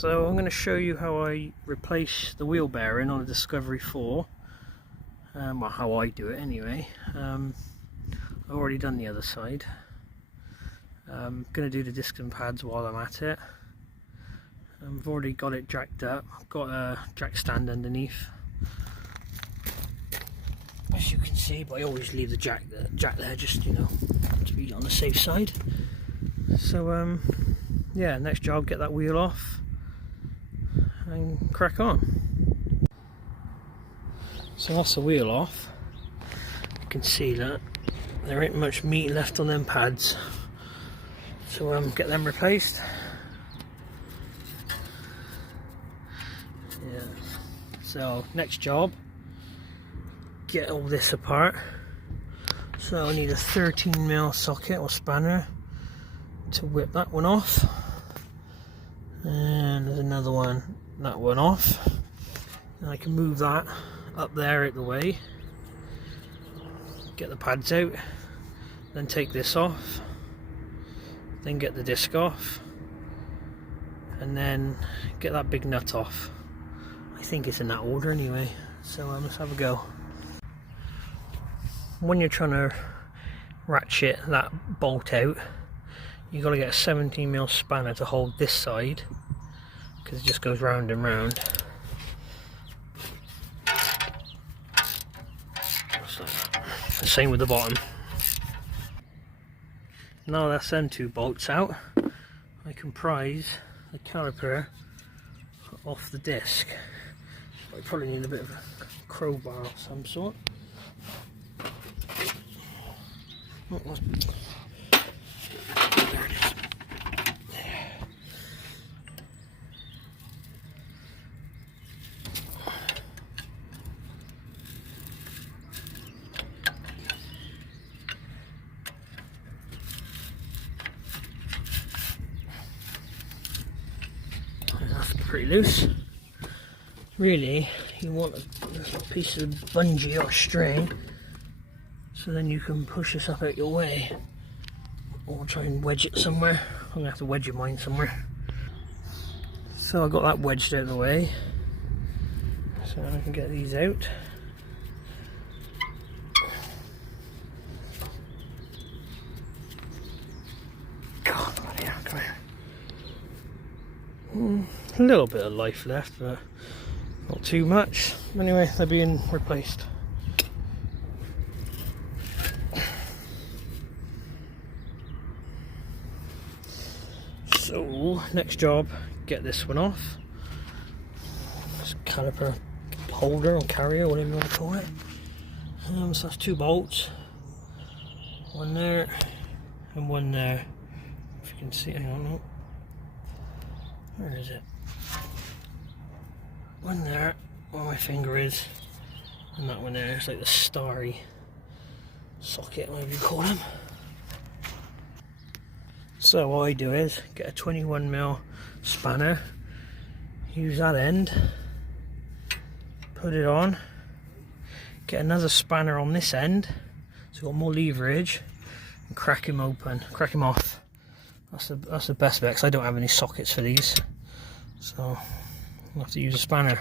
So I'm going to show you how I replace the wheel bearing on a Discovery 4. Well, how I do it anyway. I've already done the other side. I'm going to do the disc and pads while I'm at it. I've already got it jacked up. I've got a jack stand underneath, as you can see, but I always leave the jack there just, you know, to be on the safe side. So yeah, next job, get that wheel off and crack on. So that's the wheel off. You can see that there ain't much meat left on them pads, so get them replaced. Yeah. So next job, get all this apart. So I need a 13mm socket or spanner to whip that one off, and there's another one, that one off, and I can move that up there out the way, get the pads out, then take this off, then get the disc off, and then get that big nut off. I think it's in that order anyway, so let's have a go. When you're trying to ratchet that bolt out, you've got to get a 17mm spanner to hold this side, because it just goes round and round. The same with the bottom. Now that's them two bolts out, I can prise the caliper off the disc. I probably need a bit of a crowbar of some sort. Oh, there it is. That's pretty loose. Really, you want a piece of bungee or string, so then you can push this up out your way, or try and wedge it somewhere. I'm going to have to wedge mine somewhere. So I got that wedged out of the way, so I can get these out. God, bloody hell, come here. A little bit of life left, but not too much. Anyway, they're being replaced. So, next job, get this one off. This caliper holder or carrier, whatever you want to call it. So that's two bolts. One there and one there. If you can see, hang on, no. Where is it? One there, where my finger is, and that one there. It's like the starry socket, whatever you call them. So what I do is get a 21mm spanner, use that end, put it on, get another spanner on this end, so I've got more leverage, and crack him open, crack him off. That's the best bit, because I don't have any sockets for these, so I'll have to use a spanner.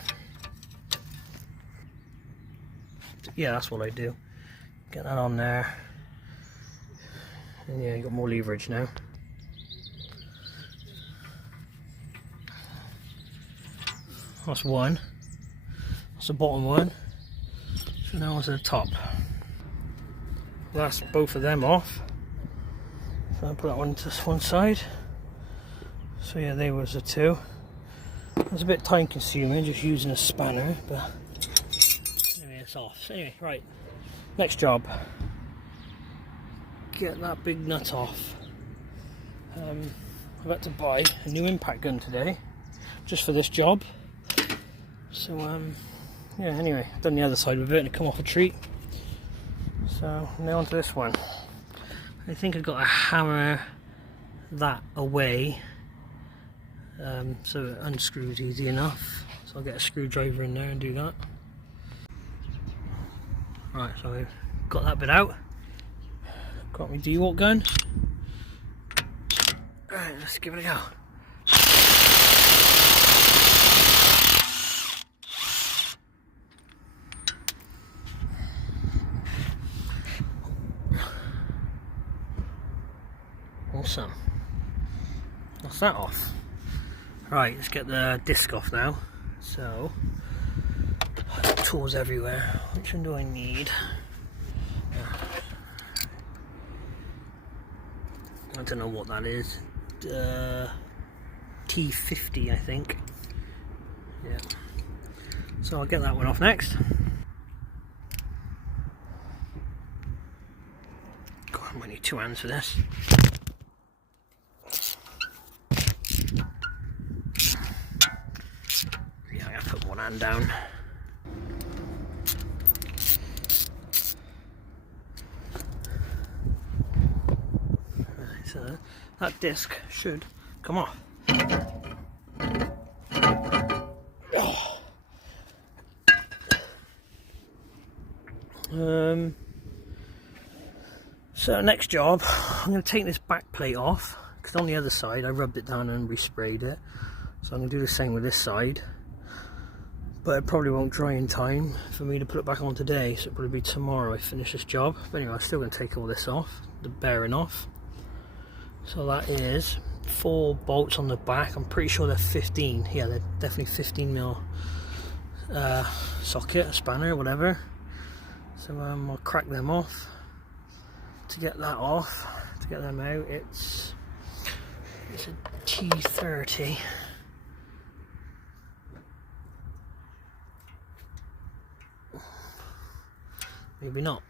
Yeah, that's what I do. Get that on there, and yeah, you got more leverage now. That's one. That's the bottom one. So now onto the top. That's both of them off. So I'll put that one to one side. So yeah, they was the two. It was a bit time consuming just using a spanner, but anyway, it's off. So anyway, right. Next job. Get that big nut off. I've had to buy a new impact gun today, just for this job. So yeah, anyway, I've done the other side with it and it come off a treat. So now onto this one. I think I've got to hammer that away, so it unscrews easy enough. So I'll get a screwdriver in there and do that. Right, so I've got that bit out. Got my DeWalt gun. Right, let's give it a go. Awesome. That's that off. Right, let's get the disc off now. So, tools everywhere. Which one do I need? I don't know what that is. T50, I think. Yeah. So I'll get that one off next. God, I might need two hands for this. Yeah, I gotta put one hand down. Right, so that disc should come off. So next job, I'm going to take this back plate off, because on the other side I rubbed it down and resprayed it. So I'm going to do the same with this side, but it probably won't dry in time for me to put it back on today, so it'll probably be tomorrow I finish this job. But anyway, I'm still going to take all this off, the bearing off. So that is 4 bolts on the back. I'm pretty sure they're 15. Yeah, they're definitely 15mm socket, a spanner, whatever. So I'll crack them off. To get that off, to get them out, it's a T30. Maybe not.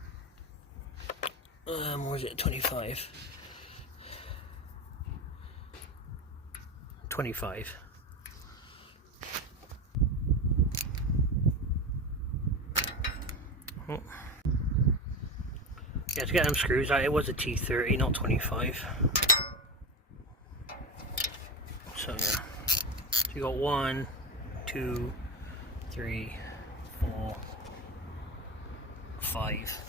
Or is it 25? 25. Oh. Yeah, to get them screws out, it was a T30, not 25. So yeah, so you got 1, 2, 3, 4, 5.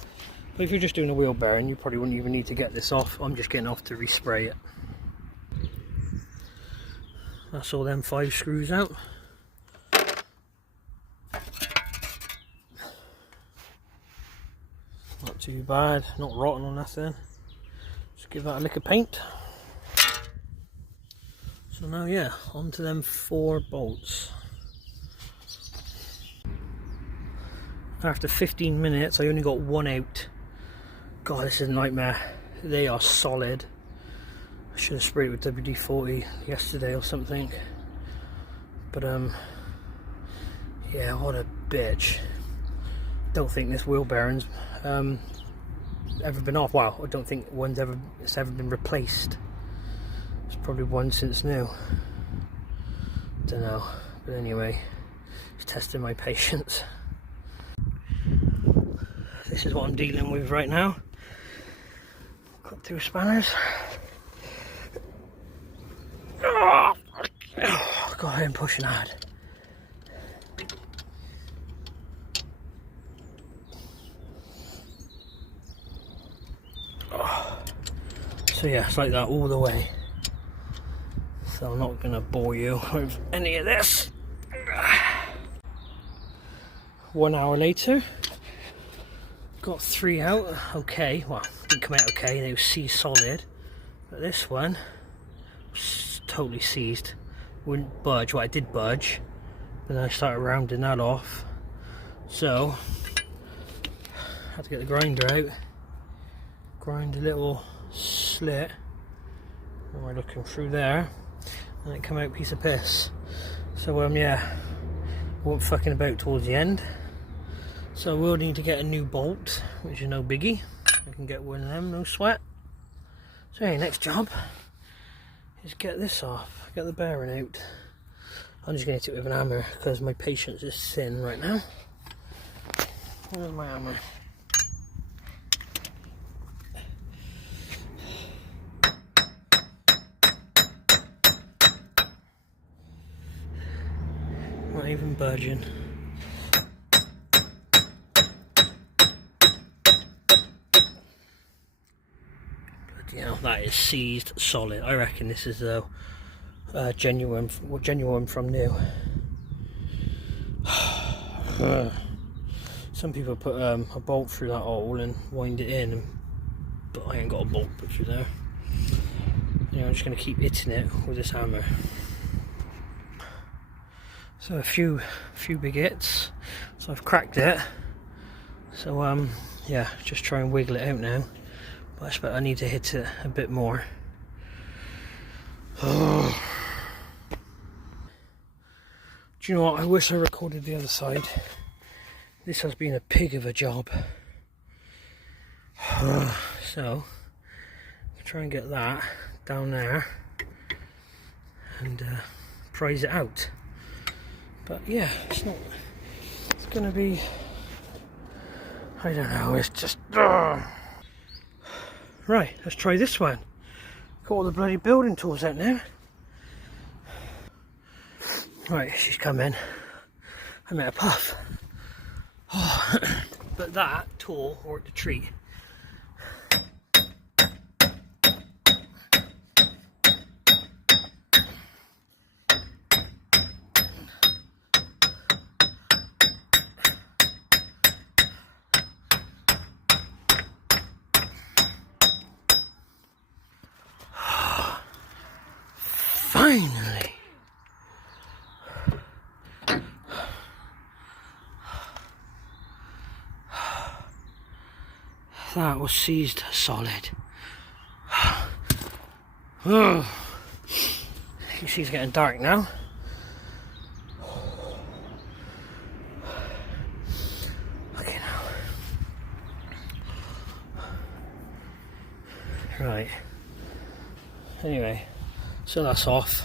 But if you're just doing a wheel bearing, you probably wouldn't even need to get this off. I'm just getting off to respray it. That's all them 5 screws out. Not too bad, not rotten or nothing. Just give that a lick of paint. So now, yeah, onto them 4 bolts. After 15 minutes, I only got 1 out. God, this is a nightmare. They are solid. I should have sprayed it with WD-40 yesterday or something. But yeah, what a bitch. Don't think this wheel bearing's ever been off. Wow, I don't think it's ever been replaced. It's probably one since new. Don't know, but anyway, it's testing my patience. This is what I'm dealing with right now. Got 2 spanners. Oh, go ahead and pushing hard. So yeah, it's like that all the way. So I'm not going to bore you with any of this. 1 hour later, got 3 out. Okay, well, didn't come out okay. They were seized solid, but this one was totally seized. Wouldn't budge. Well, I did budge, but then I started rounding that off. So I had to get the grinder out, grind a little slit. What am I looking through there? And it come out a piece of piss. So yeah, I wasn't fucking about towards the end. So we'll need to get a new bolt, which is no biggie. I can get one of them, no sweat. So yeah, next job is get this off, get the bearing out. I'm just going to hit it with an hammer because my patience is thin right now. Where's my hammer? Not even budging. You know, that is seized solid. I reckon this is a genuine from new. Some people put a bolt through that hole and wind it in, but I ain't got a bolt put through there. you know, I'm just going to keep hitting it with this hammer. So a few big hits, so I've cracked it. So yeah, just try and wiggle it out now, but I expect I need to hit it a bit more. Oh. Do you know what, I wish I recorded the other side. This has been a pig of a job. So I'll try and get that down there and prise it out. But yeah, it's gonna be, I don't know, it's just right, let's try this one. Got all the bloody building tools out now. Right, she's coming. I made a puff. Oh, but that tool worked a treat. Finally! That was seized solid. Oh. You see it's getting dark now. Okay now. Right. Anyway, so that's off.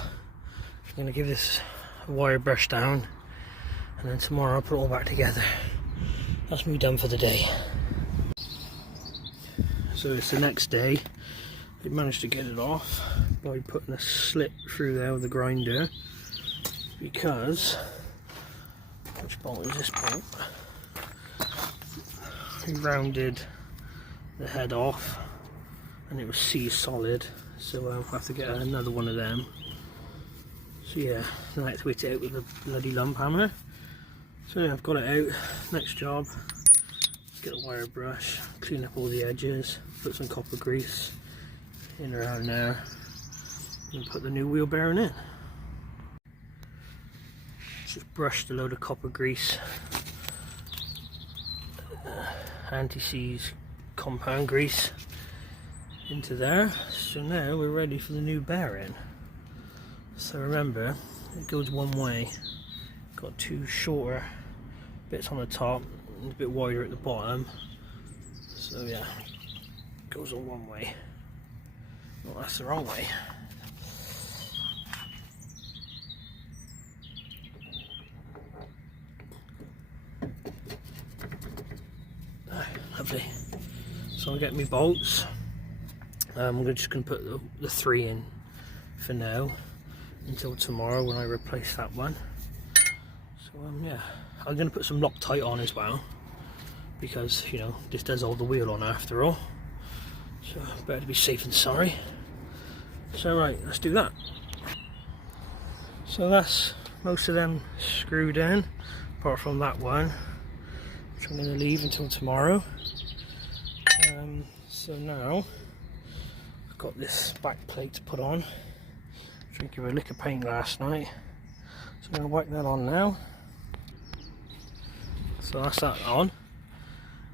I'm going to give this a wire brush down, and then tomorrow I'll put it all back together. That's me done for the day. So it's the next day. I managed to get it off by putting a slit through there with the grinder, because, which bolt is this bolt? We rounded the head off and it was seized solid, so I'll have to get another one of them. So yeah, then I have to wait it out with a bloody lump hammer. So yeah, I've got it out. Next job, get a wire brush, clean up all the edges, put some copper grease in around there, and put the new wheel bearing in. Just brushed a load of copper grease, anti-seize compound grease into there. So now we're ready for the new bearing. So remember, it goes one way. Got two shorter bits on the top and a bit wider at the bottom. So yeah, it goes all one way. Well, that's the wrong way. Ah, lovely. So I'll get me bolts. I'm just going to put the 3 in for now until tomorrow when I replace that one. So yeah, I'm going to put some Loctite on as well, because you know this does hold the wheel on after all. So better to be safe than sorry. So right, let's do that. So that's most of them screwed in, apart from that one, which I'm going to leave until tomorrow. So now I've got this back plate to put on, which I gave a lick of paint last night. So I'm going to wipe that on now. So that's that on.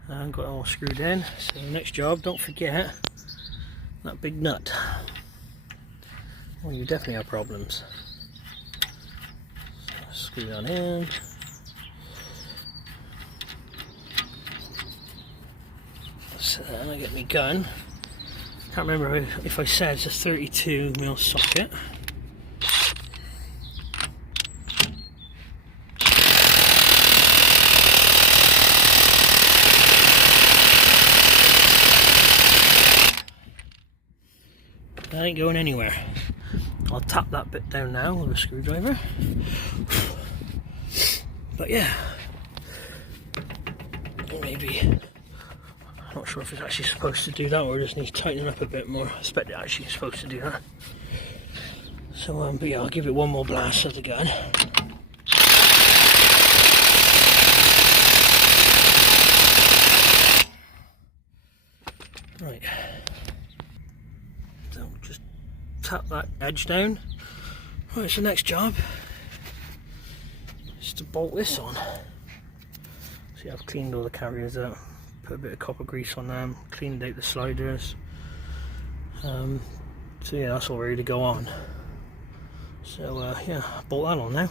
And got it all screwed in. So next job, don't forget that big nut. Well, you definitely have problems. So screw that in. So then I get my gun. Can't remember if I said it's a 32mm socket. That ain't going anywhere. I'll tap that bit down now with a screwdriver. But yeah, maybe, I'm not sure if it's actually supposed to do that or it just needs tightening up a bit more. I expect it actually is supposed to do that. So but yeah, I'll give it one more blast of the gun. Right. So just tap that edge down. Right, so next job is to bolt this on. See, I've cleaned all the carriers up, put a bit of copper grease on them, cleaned out the sliders. So yeah, that's all ready to go on. So yeah, I'll bolt that on now.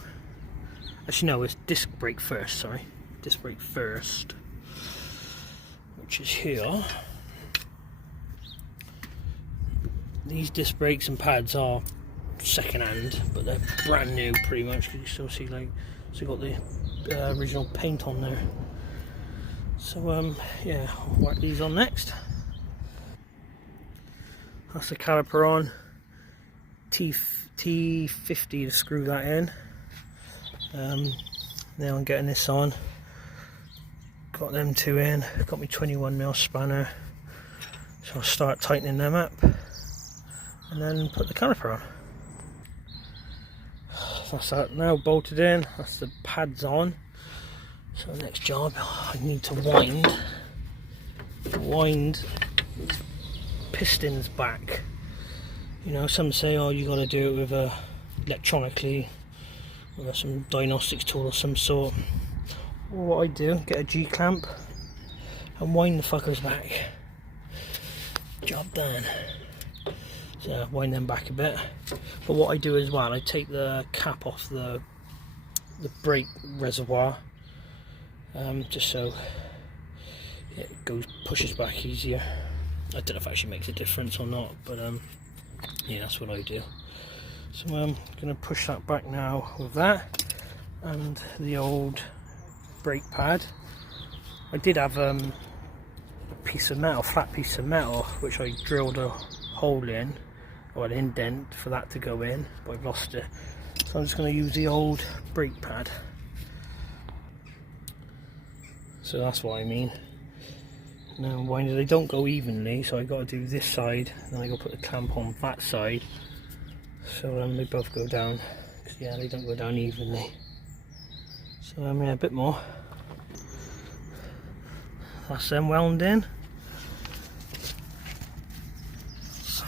Actually no, it's disc brake first, sorry. Disc brake first, which is here. These disc brakes and pads are second hand, but they're brand new pretty much, because you still see like, so got the original paint on there. So yeah, I'll whack these on next. That's the caliper on. T50 to screw that in. Now I'm getting this on. Got them two in. Got my 21mm spanner. So I'll start tightening them up and then put the caliper on. That's that now bolted in. That's the pads on. So next job, I need to wind pistons back. You know, some say, oh, you got to do it with electronically, with some diagnostics tool of some sort. Or what I do, get a G clamp and wind the fuckers back. Job done. So wind them back a bit. But what I do as well, I take the cap off the brake reservoir, just so it pushes back easier. I don't know if it actually makes a difference or not, but yeah, that's what I do. So I'm going to push that back now with that and the old brake pad. I did have a piece of metal, flat piece of metal, which I drilled a hole in, or an indent for that to go in, but I've lost it. So I'm just going to use the old brake pad. So that's what I mean. Now winding, they don't go evenly, so I got to do this side, and then I got to put the clamp on that side, so they both go down. Yeah, they don't go down evenly. So yeah, a bit more. That's them wound in. So,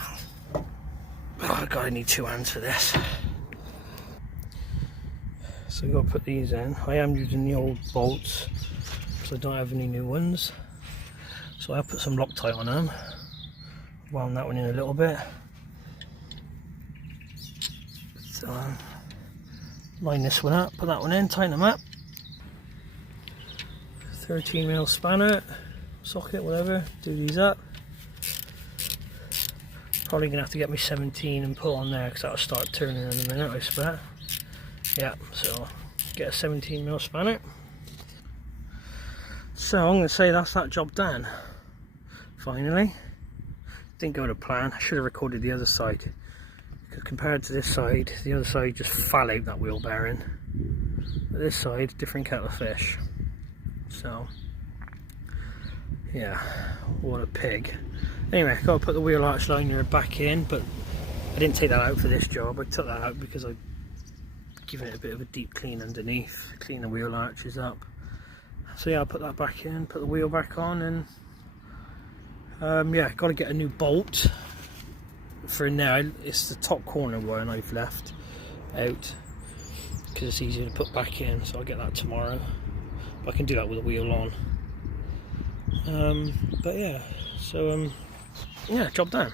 oh god, I need two hands for this. So I've got to put these in. I am using the old bolts because I don't have any new ones. So I'll put some Loctite on them, wound that one in a little bit. So line this one up, put that one in, tighten them up. 13mm spanner, socket, whatever, do these up. Probably going to have to get me 17 and put on there because that'll start turning in a minute, I expect. Yeah, so get a 17mm spanner. So I'm going to say that's that job done. Finally, didn't go to plan. I should have recorded the other side, because compared to this side, the other side just fell out that wheel bearing. But this side, different kettle of fish. So yeah, what a pig. Anyway, got to put the wheel arch liner back in, but I didn't take that out for this job. I took that out because I've given it a bit of a deep clean underneath, clean the wheel arches up. So yeah, I'll put that back in, put the wheel back on, and yeah, got to get a new bolt for now. It's the top corner one I've left out because it's easier to put back in, so I'll get that tomorrow. But I can do that with the wheel on. But yeah, so yeah, job done.